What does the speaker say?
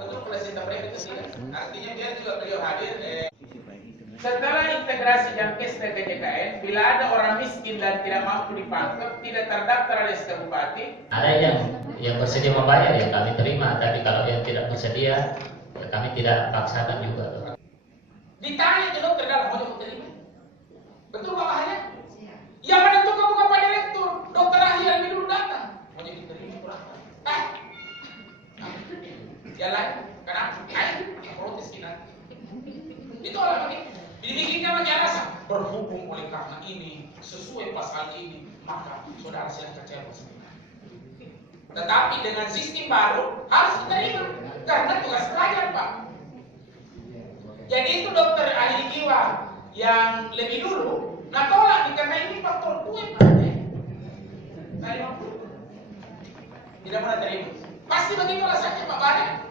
Betul kalau saya mereka itu tidak. Artinya biar juga beliau hadir. Setelah integrasi Jamkes dan KJKN, bila ada orang miskin dan tidak mampu dipangkep, tidak terdaftar oleh Bupati. Ada yang bersedia membayar ya kami terima, tapi kalau yang tidak bersedia ya kami tidak paksakan juga. Ditanya ke dokter dalam mau terima. Betul Pak Mahanya? Yang menentukan bukan Pak Direktur, dokter ahli yang lebih dulu datang. Mau diterima kurang. Jalan, kenapa? Protes kita. Itu orang begini. Dibikinkan lagi alasan berhubung oleh karena ini sesuai pasal ini, maka saudara silahkan kecewa sendiri. Tetapi dengan sistem baru harus diterima karena tugas pelajar Pak. Jadi itu dokter ahli jiwa yang lebih dulu tolak karena ini faktor kuat Pak. Tidak mau terima. Pasti begitu alasannya Pak Badan.